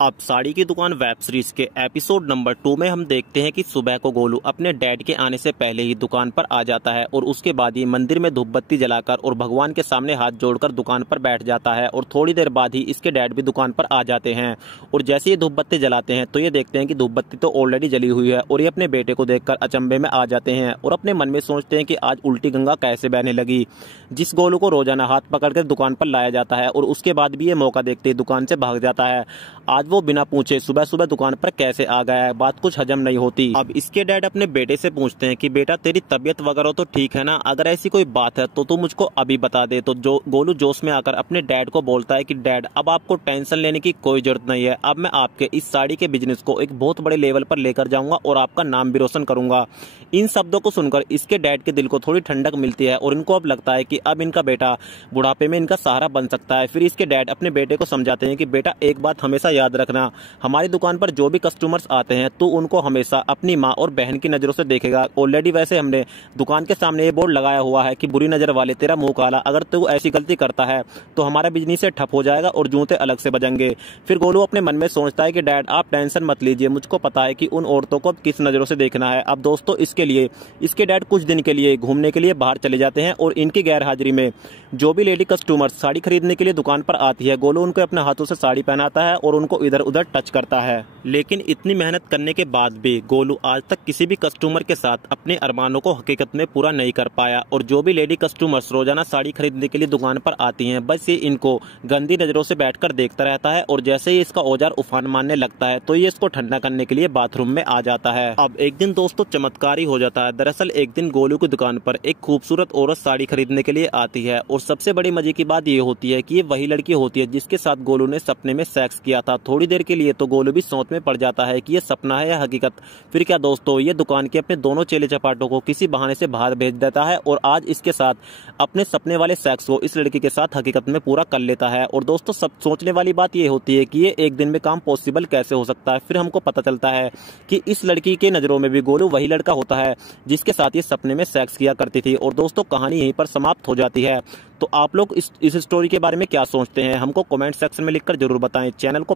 अब साड़ी की दुकान वेब सीरीज के एपिसोड नंबर 2 में हम देखते हैं कि सुबह को गोलू अपने डैड के आने से पहले ही दुकान पर आ जाता है और उसके बाद ही मंदिर में धूप बत्ती जलाकर और भगवान के सामने हाथ जोड़कर दुकान पर बैठ जाता है। और थोड़ी देर बाद ही इसके डैड भी दुकान पर आ जाते हैं और जैसे ही धूप बत्ती जलाते हैं तो ये देखते हैं कि धूप बत्ती तो ऑलरेडी जली हुई है और ये अपने बेटे को देखकर अचंभे में आ जाते हैं और अपने मन में सोचते हैं कि आज उल्टी गंगा कैसे बहने लगी। जिस गोलू को रोजाना हाथ पकड़कर दुकान पर लाया जाता है और उसके बाद भी ये मौका देखते ही दुकान से भाग जाता है। आज वो बिना पूछे सुबह सुबह दुकान पर कैसे आ गया है, बात कुछ हजम नहीं होती। अब इसके डैड अपने बेटे से पूछते हैं कि बेटा तेरी तबीयत वगैरह तो ठीक है ना, अगर ऐसी कोई बात है तो तू मुझको अभी बता दे। तो गोलू जोश में आकर अपने डैड को बोलता है कि डैड अब आपको टेंशन लेने की कोई जरूरत नहीं है, अब मैं आपके इस साड़ी के बिजनेस को एक बहुत बड़े लेवल पर लेकर जाऊंगा और आपका नाम भी रोशन करूंगा। इन शब्दों को सुनकर इसके डैड के दिल को थोड़ी ठंडक मिलती है और इनको अब लगता है कि अब इनका बेटा बुढ़ापे में इनका सहारा बन सकता है। फिर इसके डैड अपने बेटे को समझाते हैं कि बेटा एक बात हमेशा याद रखना, हमारी दुकान पर जो भी कस्टमर्स आते हैं तो उनको हमेशा अपनी माँ और बहन की नजरों से देखेगा। ऑलरेडी वैसे हमने दुकान के सामने ये बोर्ड लगाया हुआ है कि बुरी नजर वाले तेरा मुंह काला, अगर तू ऐसी गलती करता है तो हमारा बिजनेस से ठप हो जाएगा और जूते अलग से बजेंगे। फिर गोलू अपने मन में सोचता है कि डैड आप टेंशन मत लीजिए, मुझको पता है कि उन औरतों को किस नजरों से देखना है। अब दोस्तों इसके लिए इसके डैड कुछ दिन के लिए घूमने के लिए बाहर चले जाते हैं और इनकी गैर हाजिरी में जो भी लेडी कस्टमर साड़ी खरीदने के लिए दुकान पर आती है गोलू उनको अपने हाथों से साड़ी पहनाता है और उनको इधर उधर टच करता है। लेकिन इतनी मेहनत करने के बाद भी गोलू आज तक किसी भी कस्टमर के साथ अपने अरमानों को हकीकत में पूरा नहीं कर पाया और जो भी लेडी कस्टमर्स रोजाना साड़ी खरीदने के लिए दुकान पर आती हैं बस ये इनको गंदी नजरों से बैठकर देखता रहता है और जैसे ही इसका औजार उफान मारने लगता है तो ये इसको ठंडा करने के लिए बाथरूम में आ जाता है। अब एक दिन दोस्तों चमत्कार ही हो जाता है। दरअसल एक दिन गोलू की दुकान पर एक खूबसूरत औरत साड़ी खरीदने के लिए आती है और सबसे बड़ी मजे की बात ये होती है कि ये वही लड़की होती है जिसके साथ गोलू ने सपने में सेक्स किया था। थोड़ी देर के लिए तो गोलू भी सोच में पड़ जाता है कि ये सपना है या हकीकत। फिर क्या दोस्तों ये दुकान के अपने दोनों चेले चपाटों को किसी बहाने से बाहर भेज देता है और आज इसके साथ अपने सपने वाले सेक्स को इस लड़की के साथ हकीकत में पूरा कर लेता है। और दोस्तों सब सोचने वाली बात ये होती है कि ये एक दिन में काम पॉसिबल कैसे हो सकता है। फिर हमको पता चलता है कि इस लड़की के नजरों में भी गोलू वही लड़का होता है जिसके साथ ये सपने में सेक्स किया करती थी। और दोस्तों कहानी यहीं पर समाप्त हो जाती है। तो आप लोग इस स्टोरी के बारे में क्या सोचते हैं हमको कमेंट सेक्शन में लिखकर जरूर बताएं। चैनल को